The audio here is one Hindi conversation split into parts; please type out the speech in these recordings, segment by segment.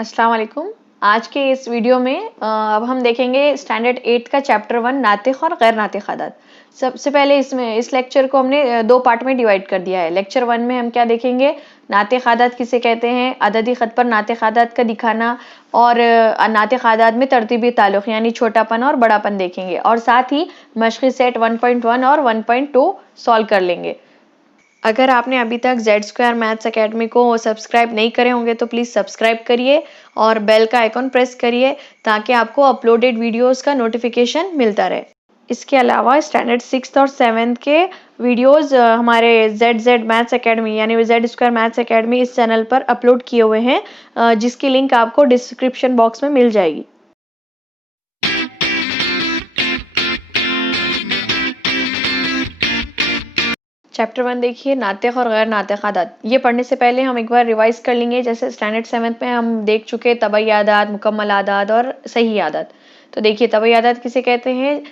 अस्सलाम वालेकुम। आज के इस वीडियो में अब हम देखेंगे स्टैंडर्ड 8 का चैप्टर 1 नातिक़ और गैर नातिक़ आदात। सबसे पहले इस लेक्चर को हमने दो पार्ट में डिवाइड कर दिया है। लेक्चर 1 में हम क्या देखेंगे, नातिक़ आदात किसे कहते हैं, अददी ख़त पर नातिक़ आदात का दिखाना और नातिक़ आदात में तरतीबी ताल्लुक़ यानी छोटापन और बड़ापन देखेंगे और साथ ही मशक़ी सेट 1.1 और 1.2 सॉल्व कर लेंगे। अगर आपने अभी तक Z² मैथ्स अकेडमी को सब्सक्राइब नहीं करे होंगे तो प्लीज़ सब्सक्राइब करिए और बेल का आइकॉन प्रेस करिए ताकि आपको अपलोडेड वीडियोस का नोटिफिकेशन मिलता रहे। इसके अलावा स्टैंडर्ड 6th और 7th के वीडियोस हमारे ZZ मैथ्स अकेडमी यानी Z² मैथ्स अकेडमी इस चैनल पर अपलोड किए हुए हैं, जिसकी लिंक आपको डिस्क्रिप्शन बॉक्स में मिल जाएगी। चैप्टर 1 देखिए, नातिक़ और गैर नातिक़ आदात। ये पढ़ने से पहले हम एक बार रिवाइज कर लेंगे। जैसे स्टैंडर्ड 7th में हम देख चुके तबई आदात, मुकम्मल आदात और सही आदात। तो देखिए तबई आदात किसे कहते हैं,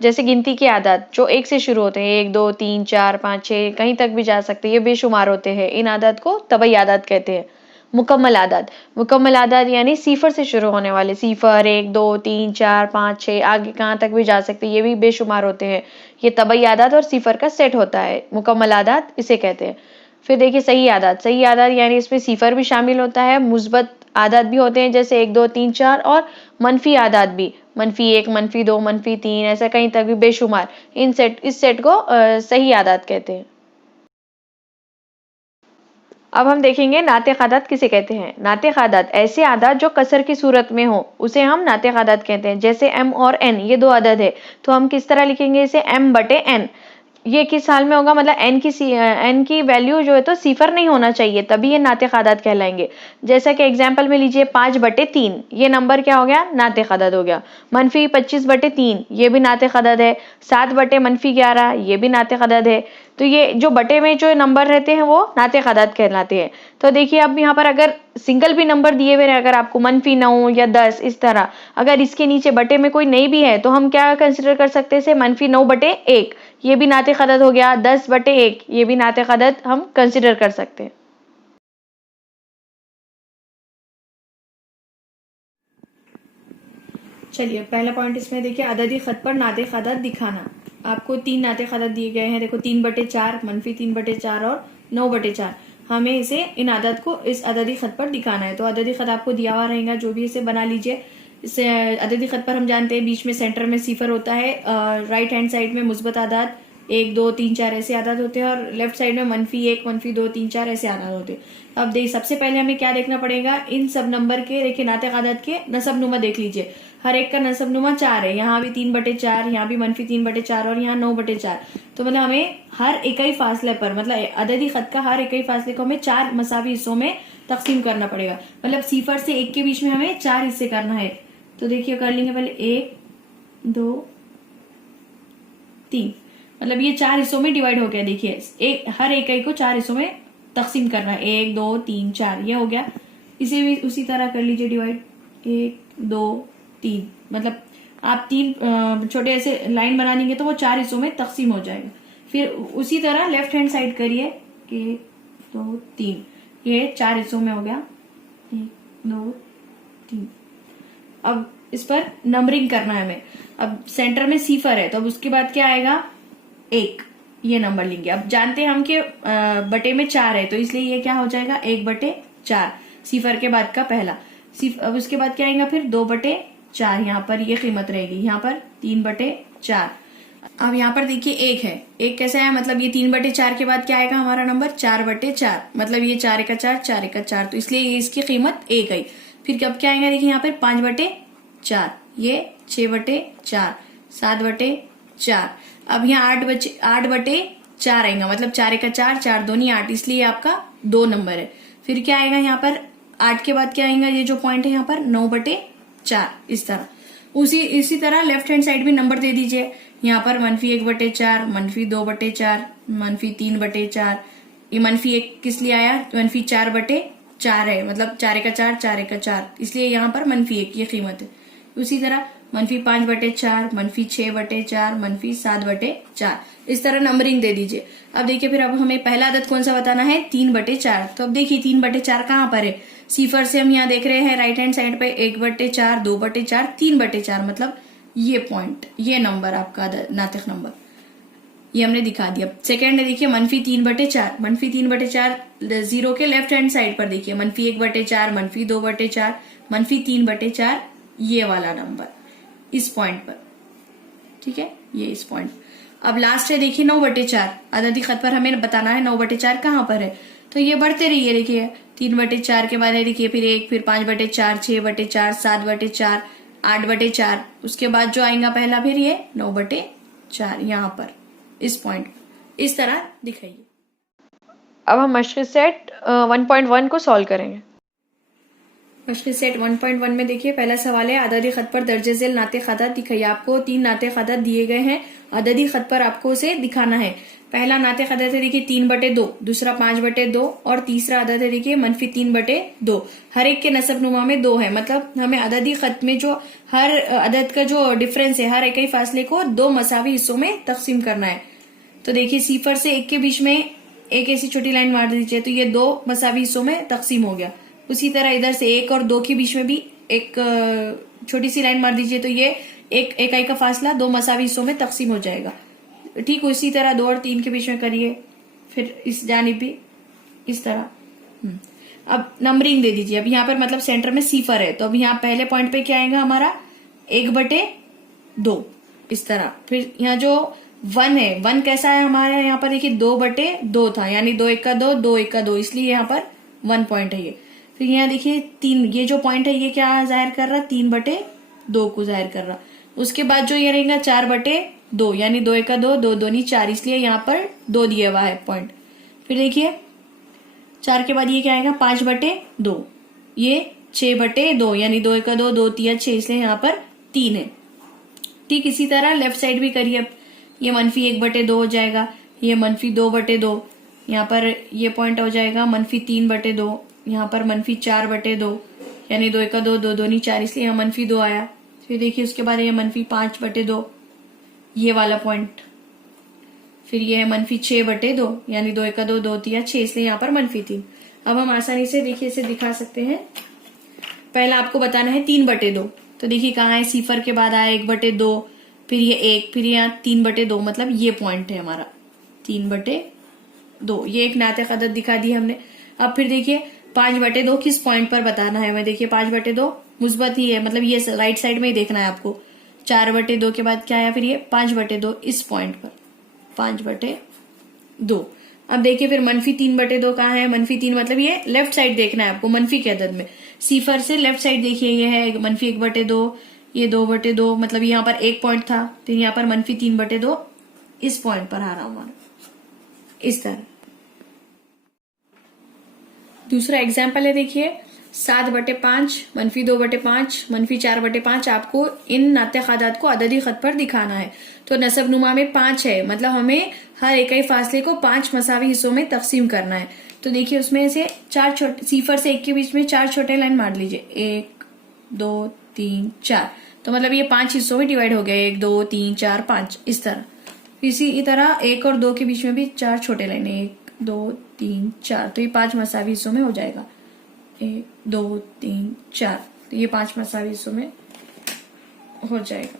जैसे गिनती के आदात जो 1 से शुरू होते हैं, 1 2 3 4 5 6 कहीं तक भी जा सकते हैं, ये बेशुमार होते हैं। इन आदात को तबई आदात कहते हैं। मुकम्मल आदात यानी सिफर से शुरू होने वाले, सिफर 1 2 3 4 5 6 आगे कहाँ तक भी जा सकते हैं, ये भी बेशुमार होते हैं। ये तबई आदात और सिफर का सेट होता है, मुकम्मल आदात इसे कहते हैं। फिर देखिए सही आदात यानी इसमें सिफर भी शामिल होता है, मुस्बत आदात भी होते हैं जैसे 1 2 3 4 और मनफी आदात भी, -1 -2 -3 ऐसा कहीं तक भी बेशुमार। इस सेट को सही आदात कहते हैं। अब हम देखेंगे नातिक़ आदात किसे कहते हैं। नातिक़ आदात ऐसे आदात जो कसर की सूरत में हो उसे हम नातिक़ आदात कहते हैं। जैसे m और n ये दो अदद है तो हम किस तरह लिखेंगे इसे, m/n। ये किस हाल में होगा, मतलब n की वैल्यू जो है तो सिफर नहीं होना चाहिए, तभी ये नातिक़ आदात कहलाएंगे। जैसा कि एग्जाम्पल में लीजिए 5/3, ये नंबर क्या हो गया, नातिक़ आदात हो गया। -25/3 ये भी नातिक़ आदात है। 7/-11 ये भी नातिक़ आदात है। तो ये जो बटे में जो नंबर रहते हैं वो नातिक़ आदात कहलाते हैं। तो देखिए अब यहाँ पर अगर सिंगल भी नंबर दिए हुए हैं, अगर आपको -9 या 10 इस तरह, अगर इसके नीचे बटे में कोई नहीं भी है तो हम क्या कंसिडर कर सकते हैं इसे, -9/1 ये भी नातिक़ आदात हो गया। 10/1 ये भी नातिक़ आदात हम कंसिडर कर सकते हैं। चलिए पहला पॉइंट इसमें देखिए, अददी ख़त पर नातिक़ आदात दिखाना। आपको 3 नातिक़ आदात दिए गए हैं। देखो 3/4, -3/4 और 9/4। हमें इसे इन आदात को इस अददी ख़त पर दिखाना है। तो अददी ख़त आपको दिया हुआ रहेगा, जो भी इसे बना लीजिए। इसे अददी ख़त पर हम जानते हैं बीच में सेंटर में सिफर होता है, राइट हैंड साइड में मुस्बत आदात 1 2 3 4 ऐसे आदात होते हैं और लेफ्ट साइड में -1 -2 3 4 ऐसे आदात होते हैं। अब सबसे पहले हमें क्या देखना पड़ेगा, इन सब नंबर के देखिए नातिक़ आदात के नसब नुमा देख लीजिए। हर एक का नसब नुमा 4 है, यहाँ भी 3/4, यहाँ भी -3/4 और यहाँ 9/4। तो मतलब हमें हर इकाई फासले पर, मतलब अददी ख़त का हर इकाई फासले को हमें 4 मसावी हिस्सों में तकसीम करना पड़ेगा। मतलब सिफर से 1 के बीच में हमें 4 हिस्से करना है। तो देखिए कर लेंगे पहले 1 2 3, मतलब ये 4 हिस्सों में डिवाइड हो गया। देखिए हर इकाई को 4 हिस्सों में तकसीम करना है, 1 2 3 4 ये हो गया। इसे भी उसी तरह कर लीजिए डिवाइड, 1 2 3, मतलब आप 3 छोटे ऐसे लाइन बना देंगे तो वो 4 हिस्सों में तकसीम हो जाएगा। फिर उसी तरह लेफ्ट हैंड साइड करिए, 1 2 3 ये 4 हिस्सों में हो गया, 1 2 3। अब इस पर नंबरिंग करना है हमें। अब सेंटर में सिफर है तो अब उसके बाद क्या आएगा, 1 ये नंबर लेंगे। अब जानते हैं हम कि बटे में 4 है तो इसलिए ये क्या हो जाएगा, 1/4 सिफर के बाद का पहला। अब उसके बाद क्या आएगा, फिर 2/4 यहाँ पर ये कीमत रहेगी, यहाँ पर 3/4। अब यहाँ पर देखिए 1 है, 1 कैसे है, मतलब ये 3/4 के बाद क्या आएगा हमारा नंबर, 4/4, मतलब ये 4 1 4 4 1 4, तो इसलिए इसकी कीमत 1 आई। फिर कब क्या आएगा, देखिए यहाँ पर 5/4, ये 6/4, 7/4। अब यहाँ 8/4 आएगा, मतलब 4 1 4 4 2 8, इसलिए आपका 2 नंबर है। फिर क्या आएगा यहाँ पर 8 के बाद क्या आएगा, ये जो पॉइंट है यहाँ पर 9/4, इस तरह। इसी तरह लेफ्ट हैंड साइड में नंबर दे दीजिए। यहाँ पर -1/4, -2/4, -3/4। ये -1 किस लिए आया, -4/4 है, मतलब 4 1 4 4 1 4, इसलिए यहाँ पर -1 ये कीमत है। उसी तरह -5/4, -6/4, -7/4, इस तरह नंबरिंग दे दीजिए। अब देखिए फिर अब हमें पहला आदत कौन सा बताना है, 3/4। तो अब देखिए 3/4 कहाँ पर है, सिफर से हम यहाँ देख रहे हैं राइट हैंड साइड पे 1/4, 2/4, 3/4, मतलब ये पॉइंट, ये नंबर आपका नातिक नंबर ये हमने दिखा दिया। सेकेंड है देखिए -3/4, -3/4 जीरो के लेफ्ट हैंड साइड पर देखिए -1/4, -2/4, -3/4, ये वाला नंबर इस पॉइंट पर, ठीक है, ये इस पॉइंट। अब लास्ट है देखिए 9/4, अददी खत पर हमें बताना है 9/4 कहाँ पर है, तो ये बढ़ते रहिए। देखिए 3/4 के बाद है देखिए फिर 1, फिर 5/4, 6/4, 7/4, 8/4, उसके बाद जो आएगा पहला फिर ये 9/4 यहाँ पर इस पॉइंट, इस तरह दिखाइए। अब हम मशक़ सेट 1.1 को सॉल्व करेंगे। मशक़ सेट 1.1 में देखिए पहला सवाल है अददी खत पर दर्जे झेल नाते खदात दिखाइए। आपको 3 नाते खदात दिए गए हैं, अददी खत पर आपको उसे दिखाना है। पहला नाते खदात है देखिए 3/2, दूसरा 5/2 और तीसरा अदद है देखिए -3/2। हर एक के नसब नुमा में 2 है, मतलब हमें अददी खत में जो हर अदद का जो डिफरेंस है, हर इकाई फासले को 2 मसावी हिस्सों में तकसीम करना है। तो देखिए सिफर से 1 के बीच में एक ऐसी छोटी लाइन मार दीजिए, तो ये 2 मसावी हिस्सों में तकसीम हो गया। उसी तरह इधर से 1 और 2 के बीच में भी एक छोटी सी लाइन मार दीजिए, तो ये एक इकाई का फासला 2 मसावी हिस्सों में तकसीम हो जाएगा। ठीक उसी तरह 2 और 3 के बीच में करिए, फिर इस जानिब भी इस तरह। अब नंबरिंग दे दीजिए। अब यहाँ पर मतलब सेंटर में सिफर है, तो अब यहाँ पहले पॉइंट पे क्या आएगा हमारा 1/2 इस तरह। फिर यहाँ जो 1 है, 1 कैसा है हमारे यहाँ पर देखिए 2/2 था, यानी 2 1 का 2, 2 1 का 2, इसलिए यहाँ पर 1 पॉइंट है ये। फिर यहाँ देखिए 3, ये जो पॉइंट है ये क्या जाहिर कर रहा, 3/2 को जाहिर कर रहा। उसके बाद जो ये रहेगा 4/2, यानी 2 1 का 2, 2 2 4, इसलिए यहाँ पर 2 दिया हुआ है पॉइंट। फिर देखिए 4 के बाद ये क्या आएगा 5/2, ये 6/2, यानी 2 1 का 2, 2 3 6, इसलिए यहाँ पर 3 है। ठीक इसी तरह लेफ्ट साइड भी करिए। अब ये -1/2 हो जाएगा, ये -2/2, यहाँ पर ये पॉइंट हो जाएगा -3/2, यहाँ पर -4/2, यानी 2 1 का 2, 2 2 4, इसलिए यहाँ -2 आया। फिर देखिए उसके बाद ये -5/2, ये वाला पॉइंट। फिर ये है -6/2, यानी 2 1 का 2, 2 3 6, इसलिए यहाँ पर -3। अब हम आसानी से देखिए इसे दिखा सकते हैं। पहला आपको बताना है 3/2, तो देखिए कहाँ है, सिफर के बाद आया 1/2, फिर ये 1, फिर यहाँ 3/2, मतलब ये पॉइंट है हमारा 3/2, ये एक नाते खदत दिखा दी हमने। अब फिर देखिए 5/2 किस पॉइंट पर बताना है हमें। देखिए 5/2 मुस्बत ही है, मतलब ये राइट साइड में ही देखना है आपको। 4/2 के बाद क्या आया, फिर ये 5/2 इस पॉइंट पर 5/2। अब देखिए फिर -3/2 कहाँ है, -3 मतलब ये लेफ्ट साइड देखना है आपको, मनफी के अदद में। सिफर से लेफ्ट साइड देखिए ये है -1/2, ये 2/2, मतलब यहाँ पर 1 पॉइंट था, फिर यहाँ पर -3/2 इस पॉइंट पर आ रहा हमारा, इस तरह। दूसरा एग्जाम्पल है देखिए 7/5, -2/5, -4/5। आपको इन नाते खादात को अददी खत पर दिखाना है। तो नसब नुमा में 5 है, मतलब हमें हर इकाई फासले को 5 मसावी हिस्सों में तकसीम करना है। तो देखिए उसमें से 4 छोटे, सिफर से 1 के बीच में 4 छोटे लाइन मार लीजिए, 1 2 3 4, तो मतलब ये 5 हिस्सों में डिवाइड हो गए, 1 2 3 4 5 इस तरह। इसी तरह 1 और 2 के बीच में भी 4 छोटे लाइन, 1 2 3 4, तो ये 5 मसावी हिस्सों में हो जाएगा, 1 2 3 4, तो ये 5 मसावी हिस्सों में हो जाएगा।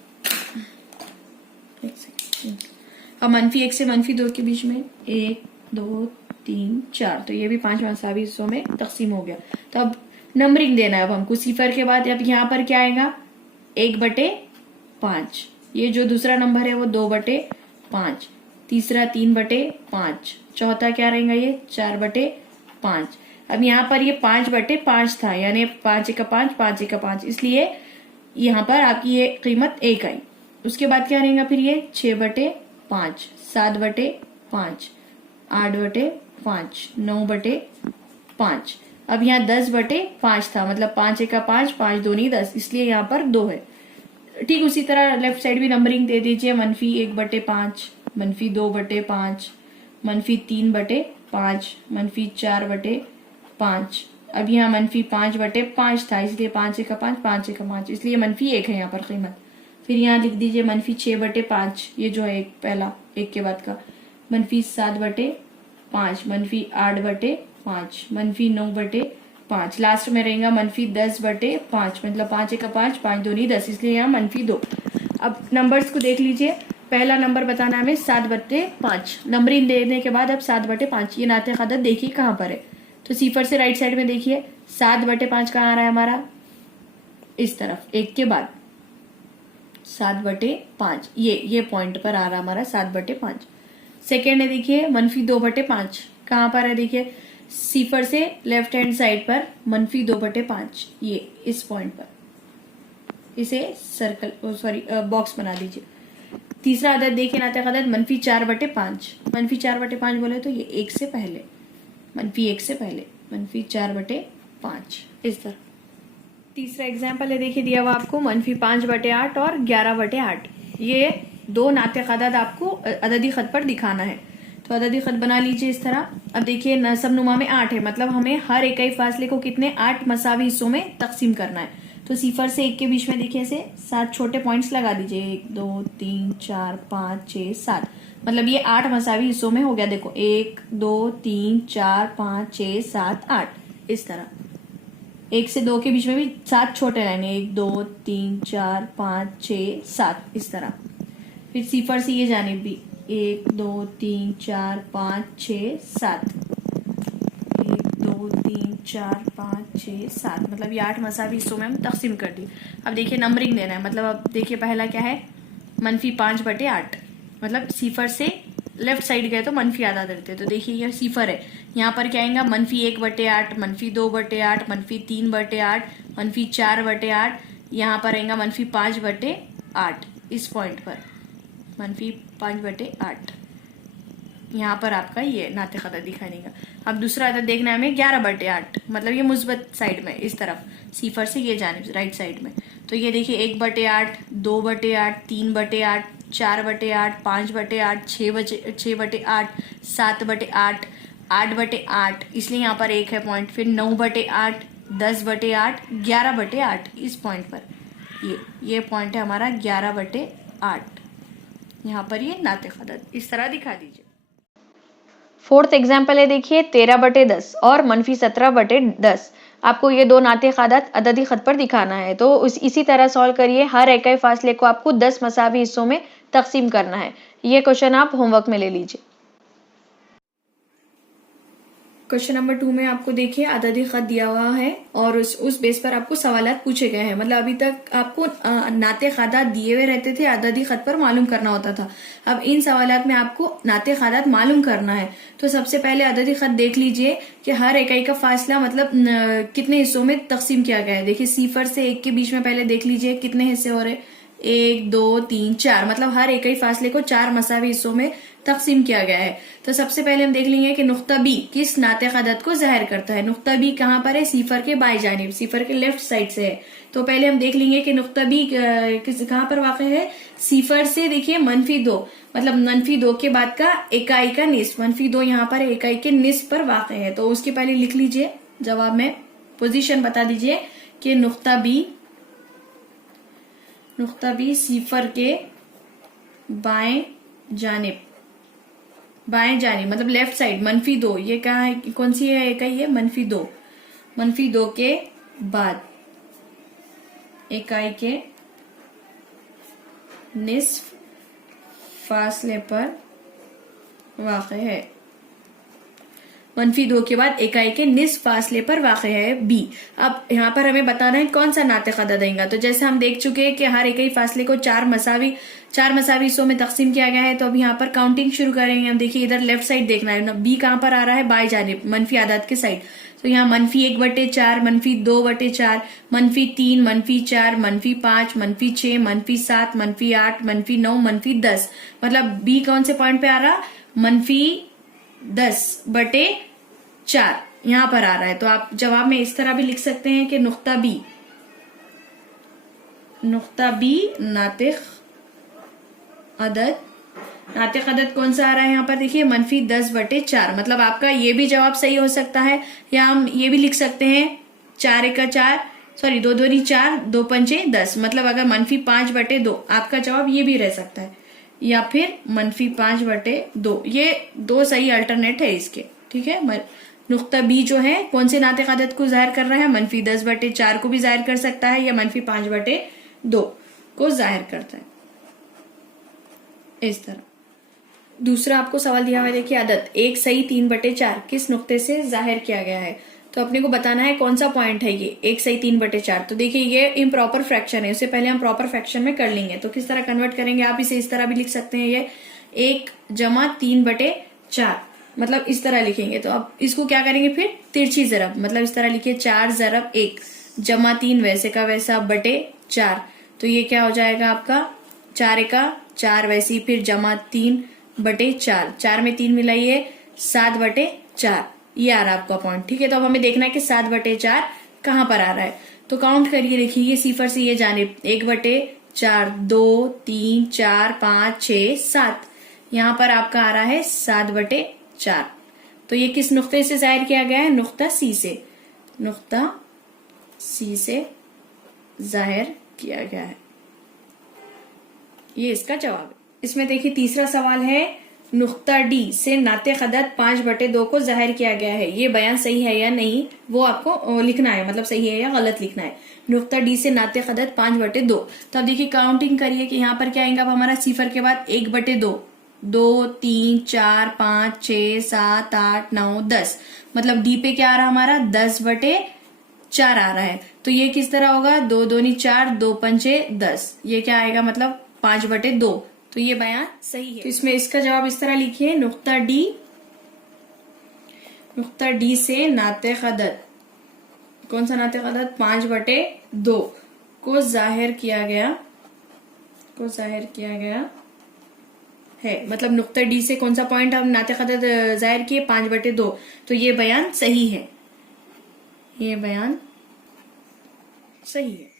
अब -1 से -2 के बीच में 1 2 3 4, तो ये भी 5 मसावी हिस्सों में तकसीम हो गया। तो अब नंबरिंग देना है अब हमको। सिफर के बाद अब यहाँ पर क्या आएगा 1/5, ये जो दूसरा नंबर है वो 2/5, तीसरा 3/5, चौथा क्या रहेगा ये 4/5। अब यहाँ पर ये 5/5 था, यानी 5 1 का 5, 5 1 का 5, इसलिए यहाँ पर आपकी ये कीमत 1 आई। उसके बाद क्या रहेगा फिर ये 6/5, 7/5, 8/5, 9/5। अब यहाँ 10/5 था, मतलब 5 1 का 5, 5 2 10, इसलिए यहाँ पर 2 है। ठीक उसी तरह लेफ्ट साइड भी नंबरिंग दे दीजिए, -1/5, -2/5, -3/5, -4/5। अब यहाँ -5/5 था, इसलिए 5 1 का 5, 5 1 का 5, इसलिए -1 है यहाँ पर कीमत। फिर यहाँ लिख दीजिए -6/5, ये जो है एक पहला 1 के बाद का, -7/5, -8/5, -9/5, 5, लास्ट में रहेगा -10/5, मतलब 5 × 5, 5 दूनी 10, इसलिए यहाँ -2। अब नंबर्स को देख लीजिए। पहला नंबर बताना हमें 7/5। नंबरिंग देने के बाद अब 7/5 ये नातिक अदद देखिए कहाँ पर है। तो सिफर से राइट साइड में देखिए 7/5 कहाँ आ रहा है हमारा, इस तरफ 1 के बाद 7/5, ये पॉइंट पर आ रहा है हमारा 7/5। सेकेंड है देखिए -2/5 कहाँ पर है, देखिए सिफर से लेफ्ट हैंड साइड पर -2/5, ये इस पॉइंट पर, इसे सर्कल सॉरी बॉक्स बना दीजिए। तीसरा अदद देखिए नातिक अदद -4/5। -4/5 बोले तो ये 1 से पहले, -1 से पहले -4/5, इस तरह। तीसरा एग्जाम्पल है देखिए दिया हुआ आपको -5/8 और 11/8। ये दो नातिक अदद आपको अददी खत पर दिखाना है। तो अददी खत बना लीजिए इस तरह। अब देखिए नसब नुमा में 8 है, मतलब हमें हर इकाई फासले को कितने 8 मसावी हिस्सों में तकसीम करना है। तो सिफर से 1 के बीच में देखिए ऐसे 7 छोटे पॉइंट्स लगा दीजिए, 1 2 3 4 5 6 7, मतलब ये 8 मसावी हिस्सों में हो गया। देखो 1 2 3 4 5 6 7 8, इस तरह। 1 से 2 के बीच में भी 7 छोटे लाइने, 1 2 3 4 5 6 7, इस तरह। फिर सिफर से ये जानिब भी 1 2 3 4 5 6 7, 1 2 3 4 5 6 7, मतलब ये 8 मसावी हिस्सों में हम तकसीम कर दी। अब देखिए नंबरिंग देना है, मतलब अब देखिए पहला क्या है -5/8, मतलब सिफर से लेफ्ट साइड गए तो मनफी आधा करते, तो देखिए ये सिफर है, यहाँ पर क्या आएगा -1/8, -2/8, -3/8, -4/8, यहाँ पर आएगा -5/8, इस पॉइंट पर -5/8, यहाँ पर आपका ये नातिक अदद दिखाने का। अब दूसरा अदद देखना है हमें 11/8, मतलब ये मुस्बत साइड में इस तरफ, सिफर से ये जानिब राइट साइड में। तो ये देखिए 1/8, 2/8, 3/8, 4/8, 5/8, 6/8, 7/8, 8/8, इसलिए यहाँ पर 1 है पॉइंट। फिर 9/8, 10/8, 11/8, इस पॉइंट पर ये पॉइंट है हमारा 11/8। यहाँ पर ये नातिक अदद इस तरह दिखा दीजिए। फोर्थ एग्जाम्पल है देखिए 13/10 और -17/10। आपको ये दो नातिक अदद अददी खत पर दिखाना है। तो इसी तरह सॉल्व करिए। हर इकाई फासले को आपको 10 मसावी हिस्सों में तकसीम करना है। ये क्वेश्चन आप होमवर्क में ले लीजिए। क्वेश्चन नंबर 2 में आपको देखिए अददी खत दिया हुआ है और उस बेस पर आपको सवालात पूछे गए हैं। मतलब अभी तक आपको नातिक अदद दिए हुए रहते थे, अददी खत पर मालूम करना होता था। अब इन सवालात में आपको नातिक अदद मालूम करना है। तो सबसे पहले अददी खत देख लीजिए कि हर इकाई का फासला मतलब कितने हिस्सों में तकसीम किया गया है। देखिए सिफर से 1 के बीच में पहले देख लीजिए कितने हिस्से हो रहे, 1 2 3 4, मतलब हर इकाई फासले को 4 मसावी हिस्सों में तकसीम किया गया है। तो सबसे पहले हम देख लेंगे कि नुक्ता बी किस नातिक अदद को जाहिर करता है। नुक्ता बी कहाँ पर है, सिफर के बाई जानिब, सिफर के लेफ्ट साइड से है। तो पहले हम देख लेंगे कि नुक्ता बी कहाँ पर वाक़ है। सिफर से देखिए -2, मतलब -2 के बाद का इकाई का निस्फ, -2 यहाँ पर इकाई के निस्फ पर वाक़ है। तो उसके पहले लिख लीजिए, जवाब में पोजीशन बता दीजिए कि नुक्ता बी सिफर के बाएं जानिब मतलब लेफ्ट साइड -2, ये कहाँ है, कौन सी है इकाई है, -2 के बाद इकाई के निस्फ फासले पर वाक़ है। -2 के बाद इकाई के निस्फ फासले पर वाक़ है बी। अब यहाँ पर हमें बताना है कौन सा नातिक अदद आएगा। तो जैसे हम देख चुके हैं कि हर इकाई फासले को 4 मसावी हिस्सों में तकसीम किया गया है। तो अब यहाँ पर काउंटिंग शुरू करेंगे हम। देखिए इधर लेफ्ट साइड देखना है ना, बी कहाँ पर आ रहा है, बाई जानिब मनफी आदाद के साइड। तो यहाँ -1/4, -2/4, -3, -4, -5, -6, -7, -8, -9, -10, मतलब बी कौन से पॉइंट पे आ रहा, -10/4 यहाँ पर आ रहा है। तो आप जवाब में इस तरह भी लिख सकते हैं कि नुक्ता बी नातिक अदद कौन सा आ रहा है यहाँ पर देखिए -10/4, मतलब आपका ये भी जवाब सही हो सकता है। या हम ये भी लिख सकते हैं 4 1 4, सॉरी 2 2 4, 2 5 10, मतलब अगर -5/2 आपका जवाब ये भी रह सकता है, या फिर -5/2। ये 2 सही अल्टरनेट है इसके, ठीक है। नुक्ता बी जो है कौन से नाते आदत को जाहिर कर रहा है, -10/4 को भी जाहिर कर सकता है या -5/2 को जाहिर करता है, इस तरह। दूसरा आपको सवाल दिया हुआ है, देखिए अदद 1 सही 3/4 किस नुक्ते से जाहिर किया गया है। तो अपने को बताना है कौन सा पॉइंट है ये 1 सही 3/4। तो देखिए ये इम्प्रॉपर फ्रैक्शन है, उससे पहले हम प्रॉपर फ्रैक्शन में कर लेंगे। तो किस तरह कन्वर्ट करेंगे, आप इसे इस तरह भी लिख सकते हैं, ये 1 + 3/4, मतलब इस तरह लिखेंगे। तो अब इसको क्या करेंगे फिर तिरछी जरब, मतलब इस तरह लिखिए 4 × 1 + 3 वैसे का वैसा /4। तो ये क्या हो जाएगा आपका 4 × 4 वैसे ही, फिर +3/4, 4 में 3 मिलाइए 7/4, ये आ रहा है आपका पॉइंट। ठीक है, तो अब हमें देखना है कि 7/4 कहां पर आ रहा है। तो काउंट करिए, देखिए ये सिफर से ये जानिब 1/4, 2, 3, 4, 5, 6, 7, यहां पर आपका आ रहा है 7/4। तो ये किस नुक्ते से जाहिर किया गया है, नुक्ता सी से, नुक्ता सी से जाहिर किया गया है। ये इसका जवाब है। इसमें देखिए तीसरा सवाल है, नुक्ता डी से नाते अदद 5/2 को जाहिर किया गया है, ये बयान सही है या नहीं वो आपको लिखना है, मतलब सही है या गलत लिखना है। नुक्ता डी से नाते अदद 5/2। तो अब देखिए काउंटिंग करिए कि यहाँ पर क्या आएगा, अब हमारा सिफर के बाद 1/2, 2, 3, 4, 5, 6, 7, 8, 9, 10, मतलब डी पे क्या आ रहा है हमारा 10/4 आ रहा है। तो ये किस तरह होगा, 2 दूनी 4, 2 पंचे 10, ये क्या आएगा मतलब 5/2। तो ये बयान सही है। तो इसमें इसका जवाब इस तरह लिखिए, नुक्ता डी से नाते अदद, कौन सा नाते अदद 5/2 को जाहिर किया गया है, मतलब नुक्ता डी से कौन सा पॉइंट हम नाते अदद जाहिर किए 5/2। तो ये बयान सही है, ये बयान सही है।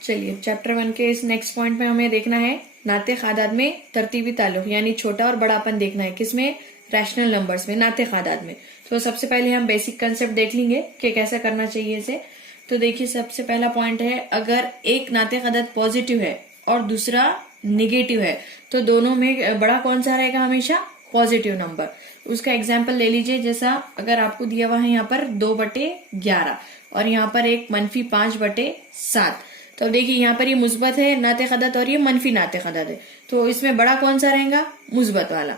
चलिए चैप्टर 1 के इस नेक्स्ट पॉइंट में हमें देखना है नाते आदाद में तरतीबी ताल्लुक, यानी छोटा और बड़ापन देखना है, किसमें, रैशनल नंबर्स में, नाते आदाद में। तो सबसे पहले हम बेसिक कंसेप्ट देख लेंगे कि कैसा करना चाहिए इसे। तो देखिए सबसे पहला पॉइंट है, अगर एक नाते आदाद पॉजिटिव है और दूसरा निगेटिव है तो दोनों में बड़ा कौन सा रहेगा, हमेशा पॉजिटिव नंबर। उसका एग्जाम्पल ले लीजिए, जैसा अगर आपको दिया हुआ है यहाँ पर 2/11 और यहाँ पर एक -5/7। तो देखिए यहाँ पर ये मुस्बत है नाते अदद और ये मनफी नाते अदद है, तो इसमें बड़ा कौन सा रहेगा, मुस्बत वाला,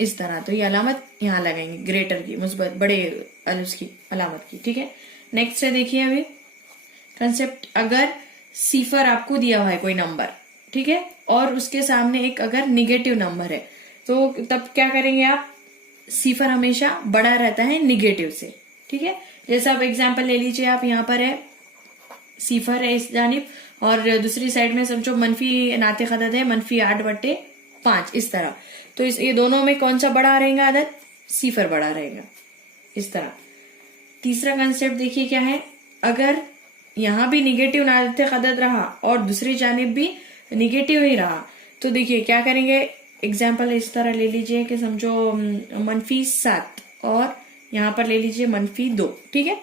इस तरह। तो ये अलामत यहाँ लगाएंगे, ग्रेटर की, मुस्बत बड़े उसकी अलामत की। ठीक है, नेक्स्ट है देखिए अभी कंसेप्ट, अगर सिफर आपको दिया हुआ है कोई नंबर, ठीक है, और उसके सामने एक अगर निगेटिव नंबर है, तो तब क्या करेंगे आप, सिफर हमेशा बड़ा रहता है निगेटिव से। ठीक है, जैसा आप एग्जाम्पल ले लीजिए, आप यहाँ पर है सिफर है इस जानिब और दूसरी साइड में समझो मनफी नाते अदद है -8/5, इस तरह। तो ये दोनों में कौन सा बड़ा रहेगा अदद, सिफर बड़ा रहेगा, इस तरह। तीसरा कंसेप्ट देखिए क्या है, अगर यहाँ भी निगेटिव नाते अदद रहा और दूसरी जानिब भी निगेटिव ही रहा, तो देखिए क्या करेंगे, एग्जाम्पल इस तरह ले लीजिए कि समझो -7 और यहाँ पर ले लीजिए -2। ठीक है,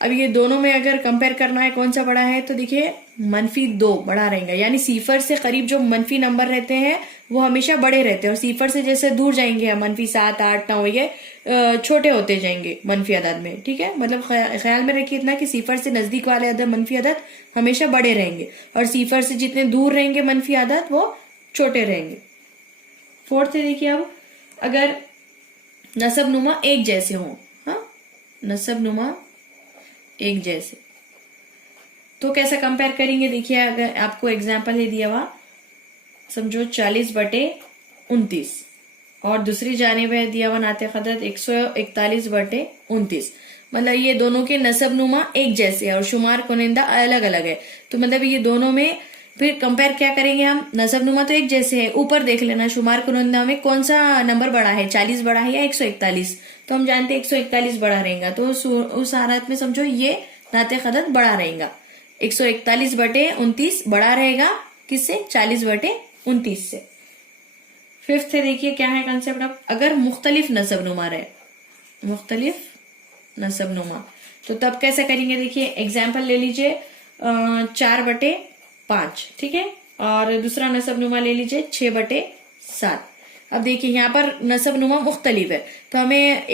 अब ये दोनों में अगर कंपेयर करना है कौन सा बड़ा है, तो देखिए -2 बड़ा रहेगा, यानी सिफर से करीब जो मनफी नंबर रहते हैं वो हमेशा बड़े रहते हैं और सिफर से जैसे दूर जाएंगे हम -7, 8, 9 ये छोटे होते जाएंगे मनफी अदद में। ठीक है, मतलब ख्याल में रखिए इतना कि सिफर से नजदीक वाले अदद मनफी अदद हमेशा बड़े रहेंगे और सिफर से जितने दूर रहेंगे मनफी अदद वो छोटे रहेंगे। फोर्थ है देखिए, अब अगर नसब नुमा एक जैसे हों, हाँ, नसब नुमा एक जैसे, तो कैसा कंपेयर करेंगे, देखिए अगर आपको एग्जाम्पल ही दिया हुआ, समझो 40/29 और दूसरी जानिब है दिया हुआ नाते अदद 141/29, मतलब ये दोनों के नसब नुमा एक जैसे है और शुमार कुनिंदा अलग अलग है। तो मतलब ये दोनों में फिर कंपेयर क्या करेंगे हम, नसब नुमा तो एक जैसे है, ऊपर देख लेना शुमार कुनिंदा में कौन सा नंबर बड़ा है, 40 बड़ा है या 141। तो हम जानते हैं 141 बड़ा रहेगा, तो उस हालत में समझो ये नाते अदद बड़ा रहेगा, 141/29 बड़ा रहेगा किससे, 40/29 से। फिफ्थ है देखिए क्या है कंसेप्ट, अब अगर मुख्तलिफ नसब नुमा रहे, मुख्तलिफ नसब नुमा, तो तब कैसे करेंगे, देखिए एग्जाम्पल ले लीजिए 4/5, ठीक है, और दूसरा नसब नुमा ले लीजिए 6/7। अब देखिए यहाँ पर नसब नुमा मुख्तलिफ है, तो हमें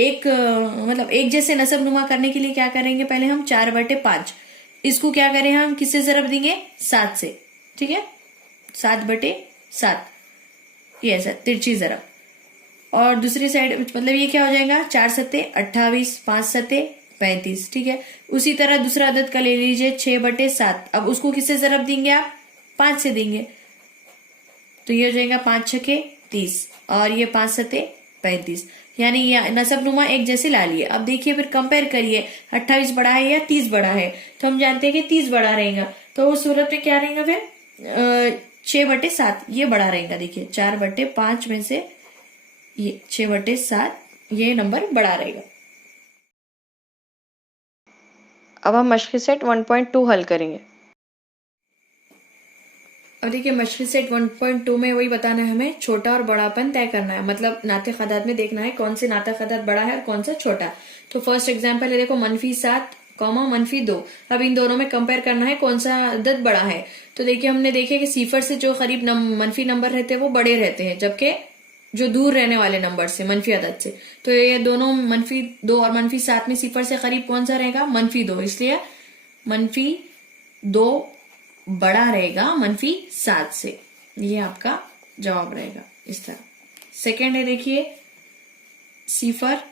मतलब एक जैसे नसब नुमा करने के लिए क्या करेंगे, पहले हम 4/5 इसको क्या करें, हम किससे ज़रब देंगे, 7 से। ठीक है, 7/7 ये ऐसा तिरछी ज़रब। और दूसरी साइड मतलब ये क्या हो जाएगा, 4 सत्ते 28, 5 सत्ते 35। ठीक है, उसी तरह दूसरा अदद का ले लीजिए 6/7। अब उसको किससे ज़रब देंगे आप, 5 से देंगे, तो ये हो जाएगा 5 छके 30 और ये 5 सत्ते 35, यानी ये नसब नुमा एक जैसे ला लिए। अब देखिए फिर कंपेयर करिए 28 बड़ा है या 30 बड़ा है, तो हम जानते हैं कि 30 बड़ा रहेगा, तो उस सूरत में क्या रहेगा फिर 6/7 ये बड़ा रहेगा। देखिए 4/5 में से ये 6/7 ये नंबर बड़ा रहेगा। अब हम मशक़ी सेट 1.2 हल करेंगे। अब देखिए मशक़ी सेट 1.2 में वही बताना है, हमें छोटा और बड़ापन तय करना है, मतलब नाते खदात में देखना है कौन से नाते खदात बड़ा है और कौन सा छोटा। तो फर्स्ट एग्जांपल है, देखो -7, -2। अब इन दोनों में कंपेयर करना है कौन सा अदद बड़ा है। तो देखिए हमने देखे कि सिफर से जो करीब मनफी नंबर रहते हैं वो बड़े रहते हैं, जबकि जो दूर रहने वाले नंबर से मनफी अदद से, तो ये दोनों -2 और -7 में सिफर से करीब कौन सा रहेगा, -2, इसलिए -2 बड़ा रहेगा -7 से। ये आपका जवाब रहेगा इस तरह। सेकेंड है देखिए 0,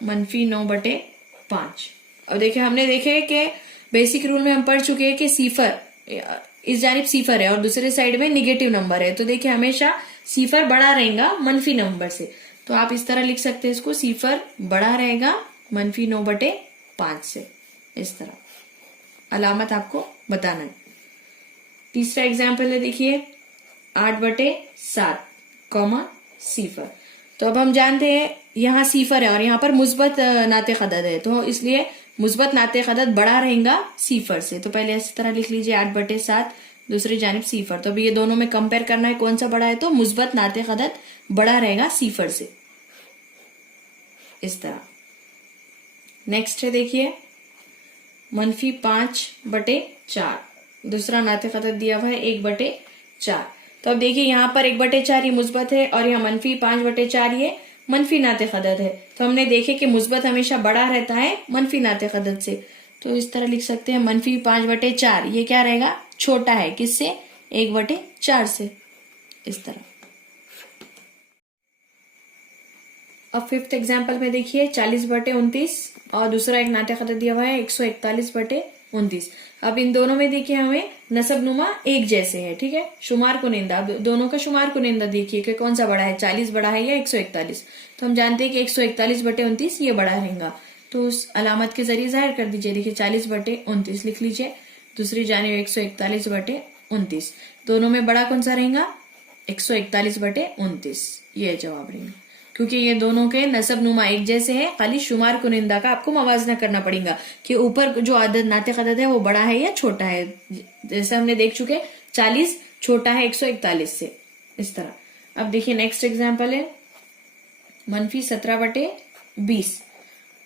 -9/5। अब देखिए हमने देखे कि बेसिक रूल में हम पढ़ चुके हैं कि सिफर इस जानिब सिफर है और दूसरे साइड में निगेटिव नंबर है, तो देखिए हमेशा सिफर बड़ा रहेगा मनफी नंबर से, तो आप इस तरह लिख सकते हैं इसको, सिफर बड़ा रहेगा -9/5 से। इस तरह अलामत आपको बताना है। तीसरा एग्जाम्पल है देखिए 8/7, 0। तो अब हम जानते हैं यहाँ सिफर है और यहाँ पर मुस्बत नाते खदद है, तो इसलिए मुस्बत नाते खदद बड़ा रहेगा सिफर से। तो पहले इस तरह लिख लीजिए 8/7, दूसरी जानिब सिफर। तो अभी ये दोनों में कंपेयर करना है कौन सा बड़ा है, तो मुस्बत नाते खदद बड़ा रहेगा सिफर से, इस तरह। नेक्स्ट है देखिए -5/4, दूसरा नाते खदद दिया हुआ है 1/4। तो अब देखिए यहाँ पर 1/4 ये मुस्बत है और यहाँ -5/4 ये मनफी नाते खदद है, तो हमने देखे कि मुस्बत हमेशा बड़ा रहता है मनफी नाते खदद से, तो इस तरह लिख सकते हैं -5/4 ये क्या रहेगा, छोटा है किससे, 1/4 से, इस तरह। अब फिफ्थ एग्जाम्पल में देखिए 40/29 और दूसरा एक नाते खदद दिया हुआ है 141/29। अब इन दोनों में देखिए हमें नसब नुमा एक जैसे है, ठीक है, शुमार कुनिंदा, अब दोनों का शुमार कुनिंदा देखिए कि कौन सा बड़ा है, 40 बड़ा है या 141। तो हम जानते हैं कि 141/29 ये बड़ा रहेगा, तो उस अलामत के जरिए जाहिर कर दीजिए। देखिए 40/29 लिख लीजिए, दूसरी जानिब 141/29, दोनों में बड़ा कौन सा रहेगा, 141/29, ये जवाब रहेगा, क्योंकि ये दोनों के नसब नुमा एक जैसे हैं। खाली शुमार कुनिंदा का आपको मवाजना करना पड़ेगा कि ऊपर जो आदद नाते खदद है वो बड़ा है या छोटा है। जैसे हमने देख चुके 40 छोटा है 141 से, इस तरह। अब देखिए नेक्स्ट एग्जाम्पल है -17/20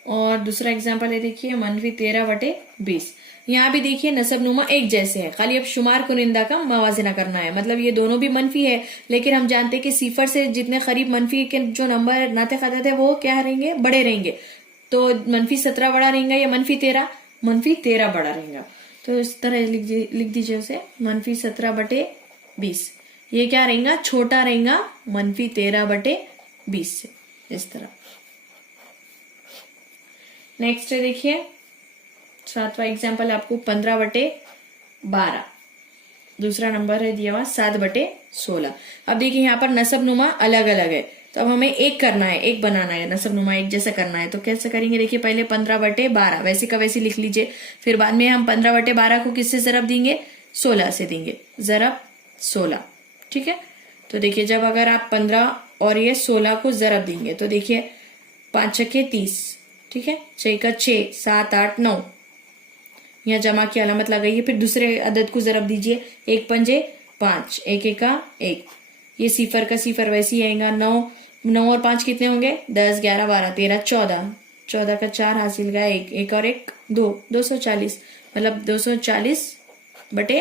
और दूसरा एग्जाम्पल है देखिए -13/20। यहाँ भी देखिए नसब नुमा एक जैसे है, खाली अब शुमार कुनिंदा का मवाजना करना है, मतलब ये दोनों भी मनफी है, लेकिन हम जानते हैं कि सिफर से जितने करीब मनफी के जो नंबर नाते खदद है वो क्या रहेंगे, बड़े रहेंगे। तो -17 बड़ा रहेगा या -13, -13 बड़ा रहेगा। तो इस तरह लिख दीजिए उसे, -17/20 ये क्या रहेगा, छोटा रहेगा -13/20 से, इस तरह। नेक्स्ट है देखिए 7वां एग्जाम्पल आपको 15/12, दूसरा नंबर है दिया हुआ 7/16। अब देखिए यहाँ पर नसब नुमा अलग अलग है, तो अब हमें एक करना है, एक बनाना है, नसब नुमा एक जैसा करना है। तो कैसे करेंगे, देखिए पहले 15/12 वैसे का वैसे लिख लीजिए, फिर बाद में हम 15/12 को किससे जरब देंगे, 16 से देंगे, जरब 16, ठीक है। तो देखिए जब अगर आप 15 और ये 16 को जरब देंगे तो देखिए 5 छके 30, ठीक है, 6 का 6, 7 8 9, यहाँ जमा की अलामत लगाइए, फिर दूसरे अदद को जरब दीजिए, 1 पंजे 5, 1 एका 1, ये सिफर का सिफर वैसे ही आएगा। 9 और 5 कितने होंगे, 10 11 12 13 14, 14 का 4 हासिल का 1, 1 और 1 2, 240, मतलब 240 बटे।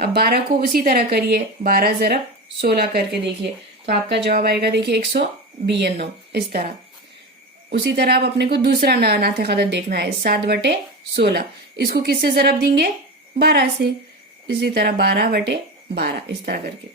अब 12 को उसी तरह करिए, 12 जरब 16 करके देखिए, तो आपका जवाब आएगा देखिए 192 इस तरह। उसी तरह अब अपने को दूसरा नातिक अदद देखना है 7/16। इसको किससे जरब देंगे? 12 से। इसी तरह 12/12 इस तरह करके।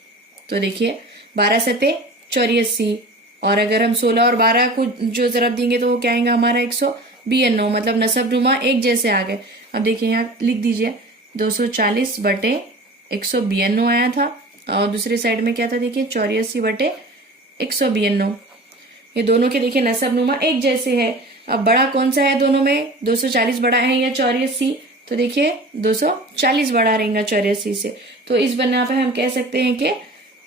तो देखिए 12 सते 84, और अगर हम 16 और 12 को जो जरब देंगे तो वो क्या आएगा हमारा 192, मतलब नसब नुमा एक जैसे आ गए। अब देखिए यहाँ लिख दीजिए 240/192 आया था, और दूसरे साइड में क्या था देखिए 84/192। ये दोनों के देखिए नसब नुमा एक जैसे है। अब बड़ा कौन सा है दोनों में? 240 बड़ा है या 84? तो देखिए 240 बड़ा रहेगा 84 से। तो इस बना पे हम कह सकते हैं कि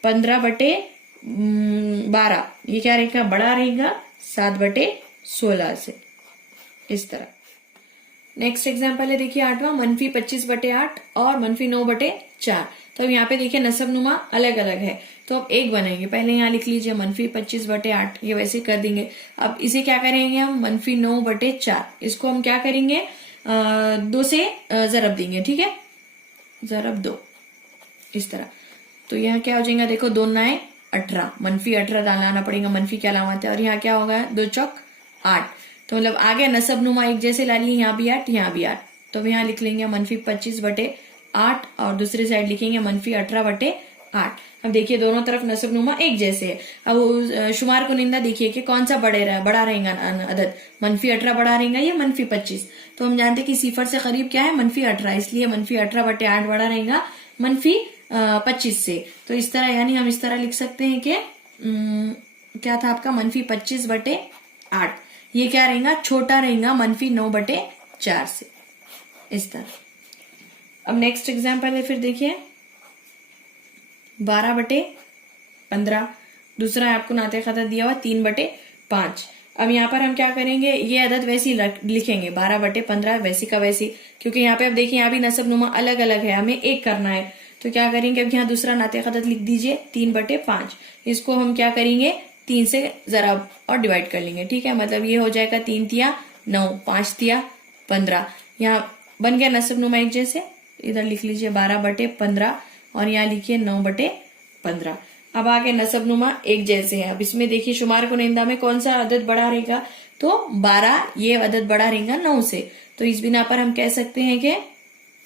15/12 ये क्या रहेगा? बड़ा रहेगा 7/16 से इस तरह। नेक्स्ट एग्जाम्पल है देखिए 8वां, -25/8 और -9/4। तो अब यहाँ पे देखिए नसब नुमा अलग अलग है, तो अब एक बनेंगे। पहले यहाँ लिख लीजिए -25/8, ये वैसे कर देंगे। अब इसे क्या करेंगे हम? -9/4, इसको हम क्या करेंगे? 2 से जरब देंगे, ठीक है, जरब 2 इस तरह। तो यहाँ क्या हो जाएगा? देखो 2 9 18, -18 डालना पड़ेगा, मनफी क्या अलामत है, और यहाँ क्या होगा? 2 चौक 8। तो मतलब आगे नसब नुमा एक जैसे ला लिए, यहाँ भी 8 यहाँ भी 8। तो यहाँ लिख लेंगे -25/8 और दूसरी साइड लिखेंगे -18/8। अब देखिए दोनों तरफ नसब नुमा एक जैसे है। अब शुमार कुनिंदा देखिए कि कौन सा बड़ा रहेगा अदद, -18 बड़ा रहेगा या -25। तो हम जानते हैं कि सिफर से करीब क्या है? -18, इसलिए -18/8 बड़ा रहेगा -25 से। तो इस तरह यानी हम इस तरह लिख सकते हैं कि क्या था आपका? -25/8, ये क्या रहेगा? छोटा रहेगा -9/4 से इस तरह। अब नेक्स्ट एग्जाम्पल है फिर देखिए 12/15। दूसरा आपको नातिक अदद दिया हुआ 3/5। अब यहाँ पर हम क्या करेंगे? ये अदद वैसी लिखेंगे 12/15 वैसी का वैसी, क्योंकि यहाँ पे अब देखिए यहाँ भी नसब नुमा अलग अलग है, हमें एक करना है। तो क्या करेंगे? अब यहाँ दूसरा नातिक अदद लिख दीजिए 3/5। इसको हम क्या करेंगे? 3 से जरा और डिवाइड कर लेंगे, ठीक है, मतलब ये हो जाएगा 3 तिया 9, 5 तिया 15। यहाँ बन गया नसब नुमा एक जैसे। इधर लिख लीजिए 12/15 और यहाँ लिखिए 9/15। अब आगे नसब नुमा एक जैसे है। अब इसमें देखिए शुमार कुनिंदा में कौन सा अदद बड़ा रहेगा? तो 12, ये अदद बड़ा रहेगा 9 से। तो इस बिना पर हम कह सकते हैं कि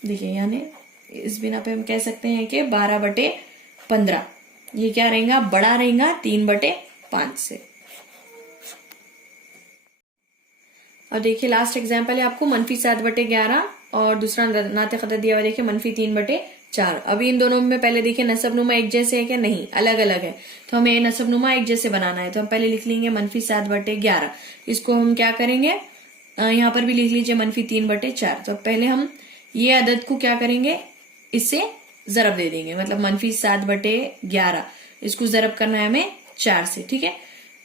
देखिए यानी इस बिना पे हम कह सकते हैं कि 12/15 ये क्या रहेगा? बड़ा रहेगा 3/5 से। अब देखिए लास्ट एग्जाम्पल है आपको -7/11 और दूसरा नातिक अदद दिया हुआ देखिए -3/4। अभी इन दोनों में पहले देखिए नसब नुमा एक जैसे है कि नहीं? अलग अलग है। तो हमें नसब नुमा एक जैसे बनाना है, तो हम पहले लिख लेंगे -7/11। इसको हम क्या करेंगे? यहाँ पर भी लिख लीजिए -3/4। तो पहले हम ये अदद को क्या करेंगे? इससे जरब दे देंगे, मतलब -7/11 इसको जरब करना है हमें 4 से, ठीक है।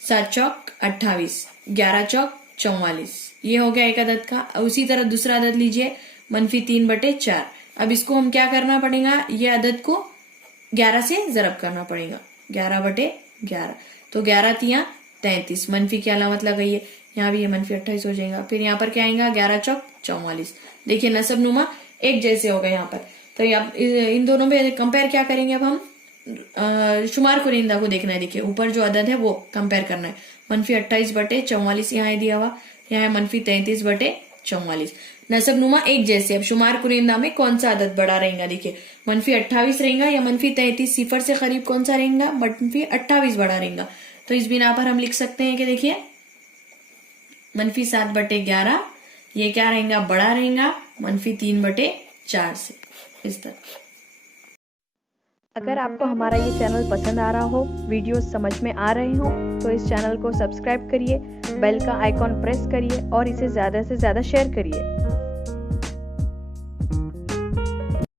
7 चौक 28, 11 चौक 44, ये हो गया एक अदद का। उसी तरह दूसरा अदद लीजिए -3/4। अब इसको हम क्या करना पड़ेगा? ये अदद को 11 से जरब करना पड़ेगा, 11/11। तो 11 तिया 33, मनफी की अलामत लगाइए, यहाँ भी ये -28 हो जाएगा। फिर यहाँ पर क्या आएगा? 11 चौक 44। देखिए नसब नुमा एक जैसे हो गए यहाँ पर। तो इन दोनों में कंपेयर क्या करेंगे? अब हम शुमार कुनिंदा को देखना है। देखिए ऊपर जो अदद है वो कंपेयर करना है। -28/44 यहाँ दिया हुआ, यहाँ है -33/44। नसब नुमा एक जैसे। अब शुमार कुनिंदा में कौन सा अदद बड़ा रहेगा? देखिए -28 रहेगा या -33? सिफर से करीब कौन सा रहेगा? -28 बड़ा रहेगा। तो इस बिना पर हम लिख सकते हैं कि देखिए -7/11 ये क्या रहेगा? बड़ा रहेगा -3/4 से इस तरह। अगर आपको हमारा ये चैनल पसंद आ रहा हो, वीडियोस समझ में आ रहे हो, तो इस चैनल को सब्सक्राइब करिए, बेल का आइकॉन प्रेस करिए और इसे ज़्यादा से ज़्यादा शेयर करिए।